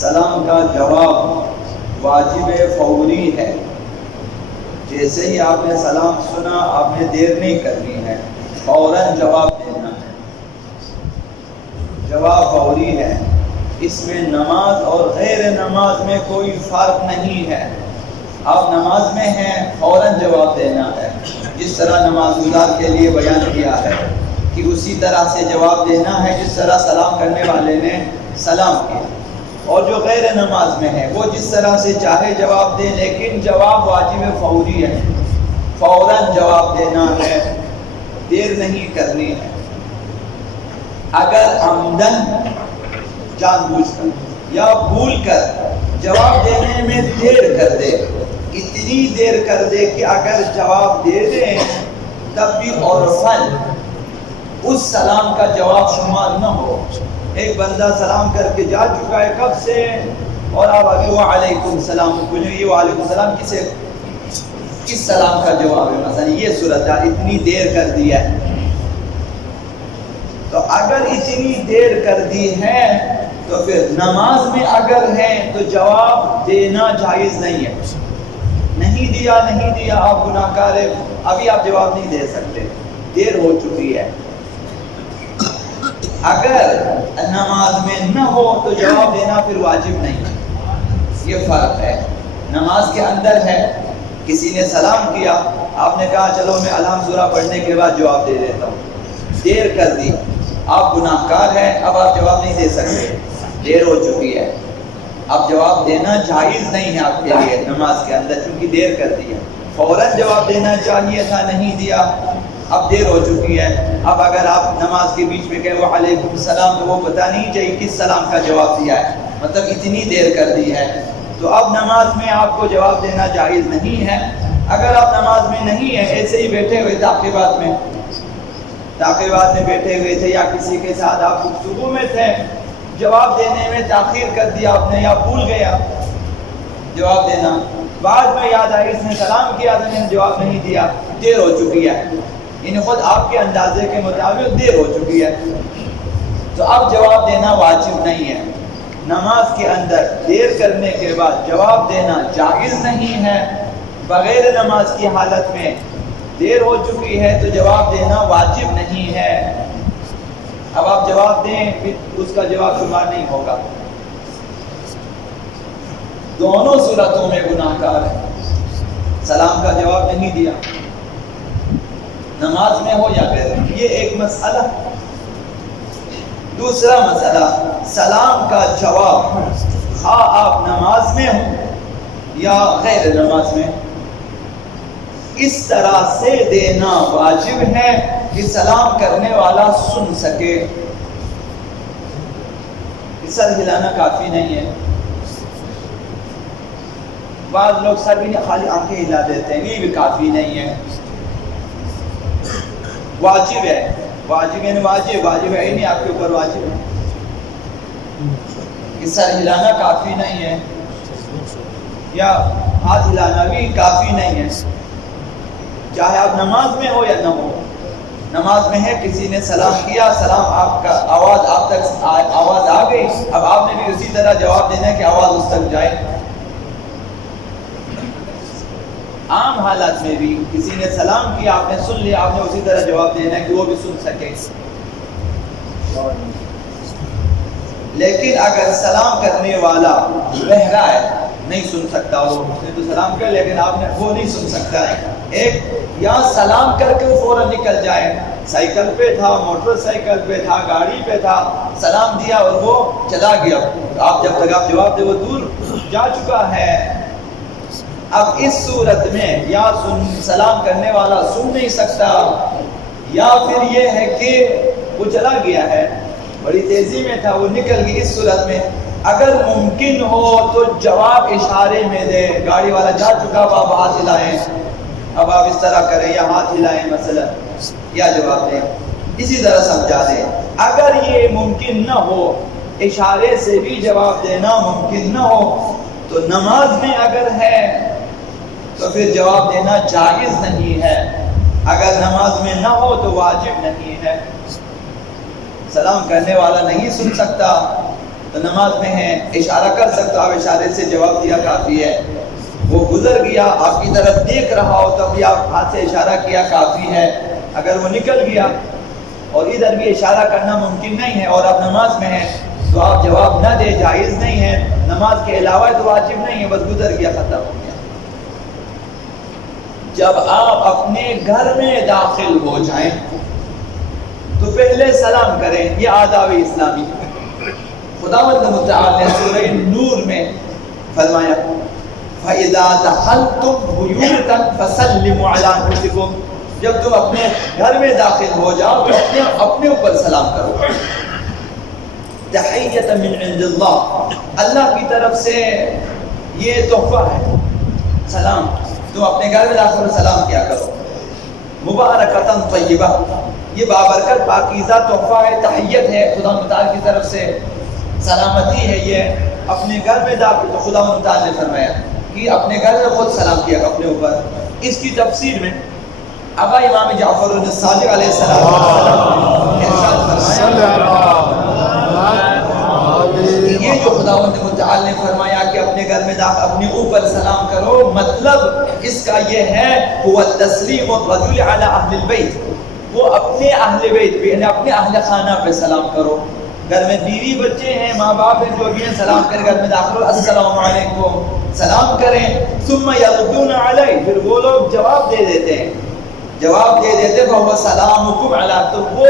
سلام کا جواب واجب فوری ہے. جیسے ہی آپ نے سلام سنا آپ نے دیر نہیں کرنی ہے، فوراً جواب دینا ہے. جواب فوری ہے. اس میں نماز اور غیر نماز میں کوئی فرق نہیں ہے. آپ نماز میں ہیں فوراً جواب دینا ہے، جس طرح نماز گزار کے لیے بیان کیا ہے کہ اسی طرح سے جواب دینا ہے جس طرح سلام کرنے والے نے سلام کیا. اور جو غیر نماز میں ہے وہ جس طرح سے چاہے جواب دے، لیکن جواب واجب فوری ہے. فوراً جواب دینا ہے، دیر نہیں کرنی ہے. اگر عمدن جان بوجھ کر یا بھول کر جواب دینے میں دیر کر دے، اتنی دیر کر دے کہ اگر جواب دے دیں تب بھی عرفاً اس سلام کا جواب شمار نہ ہو. ایک بندہ سلام کر کے جا چکا ہے کب سے، اور آپ ابھی وعلیکم السلام پوچھیں یہ وعلیکم السلام کس سلام کا جواب ہے، مثلا یہ صورت ہے اتنی دیر کر دی ہے. تو اگر اتنی دیر کر دی ہے تو پھر نماز میں اگر ہے تو جواب دینا جائز نہیں ہے. نہیں دیا آپ گناہ گار ہیں، ابھی آپ جواب نہیں دے سکتے، دیر ہو چکی ہے. اگر نماز میں نہ ہو تو جواب دینا پھر واجب نہیں. یہ فرق ہے. نماز کے اندر ہے، کسی نے سلام کیا، آپ نے کہا چلو میں الحم سورہ پڑھنے کے بعد جواب دے دیتا ہوں. دیر کر دی، آپ گناہ گار ہیں، اب آپ جواب نہیں دے سکتے، دیر ہو چکی ہے. اب جواب دینا جائز نہیں ہے آپ کے لیے نماز کے اندر، چونکہ دیر کر دی ہے. فوراً جواب دینا چاہیے تھا، نہیں دیا، اب دیر ہو چکی ہے. اب اگر آپ نماز کے بیچ میں کہے وعلیکم السلام تو وہ پتہ نہیں چاہیے کس سلام کا جواب دیا ہے، مطلب اتنی دیر کر دی ہے. تو اب نماز میں آپ کو جواب دینا جائز نہیں ہے. اگر آپ نماز میں نہیں ہیں، ایسے ہی بیٹھے ہوئے تعقیبات میں بیٹھے ہوئے تھے یا کسی کے ساتھ آپ گفتگو میں تھے، جواب دینے میں تاخیر کر دیا آپ نے یا بھول گیا جواب دینا، بعد میں یاد آئی اس نے سلام کیا تھا میں نے جواب نہیں دیا، دیر ہو چکی ہے. یعنی خود آپ کے اندازے کے مطابق دیر ہو چکی ہے، تو اب جواب دینا واجب نہیں ہے. نماز کے اندر دیر کرنے کے بعد جواب دینا جائز نہیں ہے. بغیر نماز کی حالت میں دیر ہو چکی ہے تو جواب دینا واجب نہیں ہے. اب آپ جواب دیں پھر اس کا جواب شمار نہیں ہوگا. دونوں صورتوں میں گناہ گار ہے. سلام کا جواب نہیں دیا، نماز میں ہو یا غیر، یہ ایک مسئلہ. دوسرا مسئلہ، سلام کا جواب خواہ آپ نماز میں ہوں یا غیر نماز میں اس طرح سے دینا واجب ہے کہ سلام کرنے والا سن سکے. سر ہلانا کافی نہیں ہے. بعض لوگ سر بھی خالی آنکھیں ہلا دیتے ہیں، یہ بھی کافی نہیں ہے. واجب ہے، واجب ہے نہیں آپ کے اوپر واجب ہے. سر ہلانا کافی نہیں ہے یا ہاتھ ہلانا بھی کافی نہیں ہے، چاہے آپ نماز میں ہو یا نہ ہو. نماز میں ہے، کسی نے سلام کیا، سلام آپ کا آواز آپ تک آواز آ گئی، اب آپ نے بھی اسی طرح جواب دینا ہے کہ آواز اس تک جائے. عام حالات میں بھی کسی نے سلام کیا، آپ نے سن لیا، آپ نے اسی طرح جواب دینا ہے کہ وہ بھی سن سکے. لیکن اگر سلام کرنے والا بہرا ہے، نہیں سن سکتا، وہ اس نے تو سلام کیا لیکن آپ نے وہ نہیں سن سکتا ہے. ایک یا سلام کر کے فوراً نکل جائے، سائیکل پہ تھا، موٹر سائیکل پہ تھا، گاڑی پہ تھا، سلام دیا اور وہ چلا گیا، آپ جب تک آپ جواب دے وہ دور جا چکا ہے. اب اس صورت میں یا سلام کرنے والا سن نہیں سکتا یا پھر یہ ہے کہ وہ چلا گیا ہے، بڑی تیزی میں تھا وہ نکل گئی. اس صورت میں اگر ممکن ہو تو جواب اشارے میں دے. گاڑی والا جا چکا، اب آپ ہاتھ ہلائیں، اب آپ اس طرح کریں یا ہاتھ ہلائیں مثلا، یا جواب دیں، اسی طرح سمجھا دیں. اگر یہ ممکن نہ ہو، اشارے سے بھی جواب دینا ممکن نہ ہو، تو نماز میں اگر ہے تو پھر جواب دینا جائز نہیں ہے. اگر نماز میں نہ ہو تو واجب نہیں ہے. سلام کرنے والا نہیں سن سکتا تو نماز میں ہیں، اشارہ کر سکتے ہو، آپ اشارے سے جواب دیا کافی ہے. وہ گزر گیا آپ کی طرف دیکھ رہا ہو تو بھی آپ ہاتھ سے اشارہ کیا کافی ہے. اگر وہ نکل گیا اور ادھر بھی اشارہ کرنا ممکن نہیں ہے اور آپ نماز میں ہیں تو آپ جواب نہ دے، جائز نہیں ہے. نماز کے علاوہ تو واجب نہیں ہے، بس گزر گیا، ختم ہو گیا. جب آپ اپنے گھر میں داخل ہو جائیں تو پہلے سلام کریں. یہ آداب اسلامی. خداوند متعال نے سورہ نور میں فرمایا فَإِذَا دَخَلْتُمْ بُيُوتًا فَسَلِّمُوا عَلَىٰ أَنفُسِكُمْ. جب تم اپنے گھر میں داخل ہو جاؤ تو اپنے اوپر سلام کرو. تحیۃ من عند اللہ، اللہ کی طرف سے یہ تحفہ ہے سلام. تم اپنے گھر میں داخل ہو سلام کیا کرو. مبارکۃ طیبہ، یہ بابرکت پاکیزہ تحفہ ہے، تحیت ہے خدا متعال کی طرف سے، سلامتی ہے. یہ اپنے گھر میں داخل تو خدا متعال نے فرمایا کہ اپنے گھر میں خود سلام کیا اپنے اوپر. اس کی تفسیر میں ابا امام جعفر الصادق علیہ السلام نے ارشاد فرمایا یہ جو خداوند متعال نے فرمایا کہ اپنے گھر میں داخل اپنے اوپر سلام کرو، مطلب اس کا یہ ہے هو التسلیم الرجل علی اہل البیت. وہ اپنے اہل بیت پہ یعنی اپنے اہل خانہ پہ سلام کرو. گھر میں بیوی بچے ہیں، ماں باپ ہیں، جو بھی ہیں، سلام کریں. گھر میں داخل ہو السلام علیکم سلام کریں. ثم یردون علیہ، پھر وہ لوگ جواب دے دیتے ہیں، جواب دے دیتے وہ سلامکم علیہ، تو وہ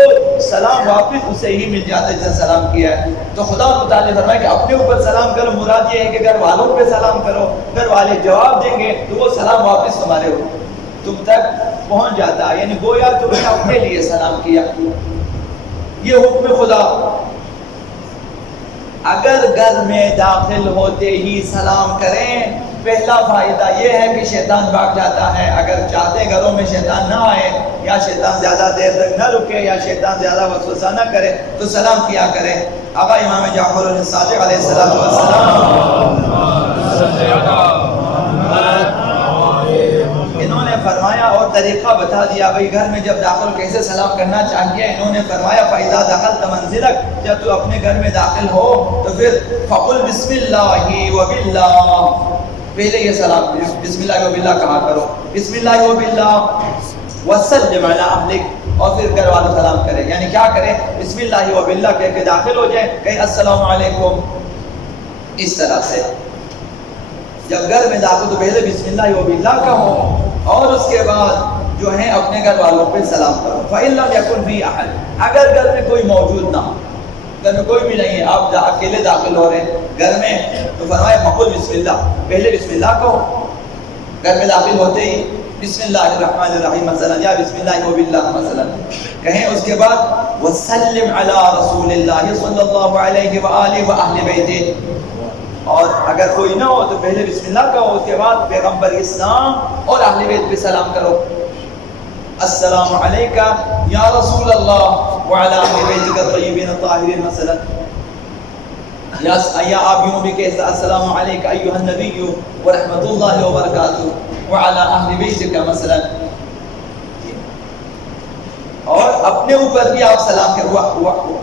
سلام واپس اسے ہی مل جاتا ہے جس سلام کیا ہے. تو خدا متعال نے فرمایا کہ اپنے اوپر سلام کرو. مراد یہ ہے کہ گھر والوں پہ سلام کرو، گھر والے جواب دیں گے تو وہ سلام واپس تمہارے تم تک پہنچ جاتا ہے. یعنی گویا تم نے اپنے لیے سلام کیا. یہ حکم خدا. اگر گھر میں داخل ہوتے ہی سلام کریں، پہلا فائدہ یہ ہے کہ شیطان بھاگ جاتا ہے. اگر چاہتے گھروں میں شیطان نہ آئے یا شیطان زیادہ دیر تک نہ رکے یا شیطان زیادہ وسوسہ نہ کرے تو سلام کیا کریں. آقا امام جعفر الصادق علیہ السلام انہوں نے فرمایا اور طریقہ بتا دیا بھئی گھر میں جب داخل کیسے سلام کرنا چاہیے. انہوں نے فرمایا فَإِذَا دَخَلْتَ مَنْزِلَكَ، جب تو اپنے گھر میں داخل ہو تو پھر فَقُلْ بِسْمِ اللَّهِ وَبِاللَّهِ، پہلے یہ سلام بسم اللہ و باللہ کہا کرو. بسم اللہ و باللہ وسلم علی اہلک، اور پھر گھر والوں سلام کریں. یعنی کیا کریں؟ بسم اللہ و باللہ کہہ کے داخل ہو جائیں، کہیں السلام علیکم. اس طرح سے جب گھر میں داخل تو پہلے بسم اللہ و باللہ کہو اور اس کے بعد جو ہے اپنے گھر والوں پہ سلام کرو. فَإِن لَمْ يَكُنْ فِي أَحَدٍ، اگر گھر میں کوئی موجود نہ ہو، گھر میں کوئی بھی نہیں ہے، آپ اکیلے داخل ہو رہے ہیں گھر میں، تو فرمایا فَقُلْ بسم اللہ، پہلے بسم اللہ کہو. گھر میں داخل ہوتے ہی بسم اللہ الرحمن الرحیم مثلا یا بسم اللہ و باللہ مثلا کہیں. اس کے بعد وَسَلِّمْ عَلَىٰ رَسُولِ اللَّهِ صلی اللہ علیہ وآلہ وَأَهْلِ بَيْتِهِ، اور اگر کوئی نہ ہو تو پہلے بسم اللہ کہو، اس کے بعد پیغمبر اسلام اور اہل بیت پہ سلام کرو. السلام علیکہ یا رسول اللہ وعلی اہل بیتک الطیبین الطاہرین مثلا، یا آپ یوں بھی کہتے السلام علیکہ ایھا النبی ورحمۃ اللہ وبرکاتہ وعلی اہل بیتک مثلا. اور اپنے اوپر بھی آپ سلام کرو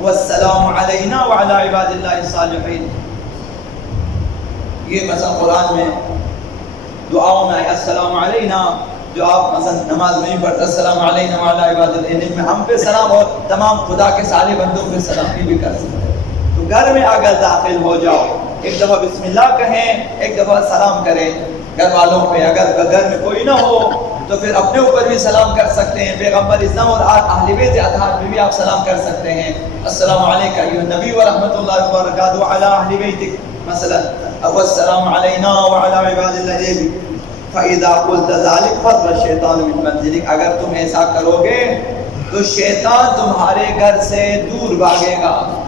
والسلام علینا وعلی عباد اللہ الصالحین. یہ مثلا قرآن میں دعاؤں میں السلام علینا، جو آپ مثلا نماز میں پڑھتے السلام علینا وعلی عباد اللہ، میں ہم پہ سلام اور تمام خدا کے سارے بندوں پہ سلام بھی کر سکتے ہیں. تو گھر میں اگر داخل ہو جاؤ ایک دفعہ بسم اللہ کہیں، ایک دفعہ سلام کریں گھر والوں پہ. اگر گھر میں کوئی نہ ہو تو پھر اپنے اوپر بھی سلام کر سکتے ہیں. پیغمبر اسلام اور اہل بیت اطہار پہ بھی آپ سلام کر سکتے ہیں. السلام علیکہ ایھا النبی ورحمۃ اللہ وبرکاتہ وعلی اہل بیتک مثلا، اب السلام علینا وعلی عباد اللہ. فَإِذَا قُلْتَ ذَلِكَ فَرَّ الشَّيْطَانُ مِن مَنزِلِكَ، اگر تم ایسا کرو گے تو شیطان تمہارے گھر سے دور بھاگے گا.